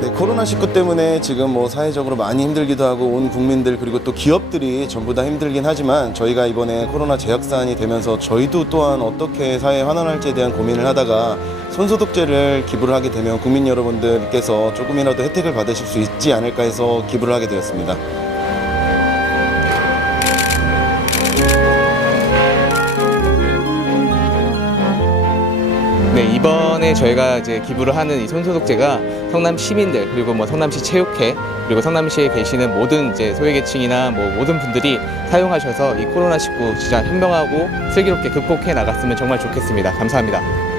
네, 코로나19 때문에 지금 뭐 사회적으로 많이 힘들기도 하고 온 국민들 그리고 또 기업들이 전부 다 힘들긴 하지만 저희가 이번에 코로나 재확산이 되면서 저희도 또한 어떻게 사회 환원할지에 대한 고민을 하다가 손소독제를 기부를 하게 되면 국민 여러분들께서 조금이라도 혜택을 받으실 수 있지 않을까 해서 기부를 하게 되었습니다. 이번에 저희가 이제 기부를 하는 이 손소독제가 성남 시민들 그리고 뭐 성남시 체육회 그리고 성남시에 계시는 모든 이제 소외계층이나 뭐 모든 분들이 사용하셔서 이 코로나 19 진짜 현명하고 슬기롭게 극복해 나갔으면 정말 좋겠습니다. 감사합니다.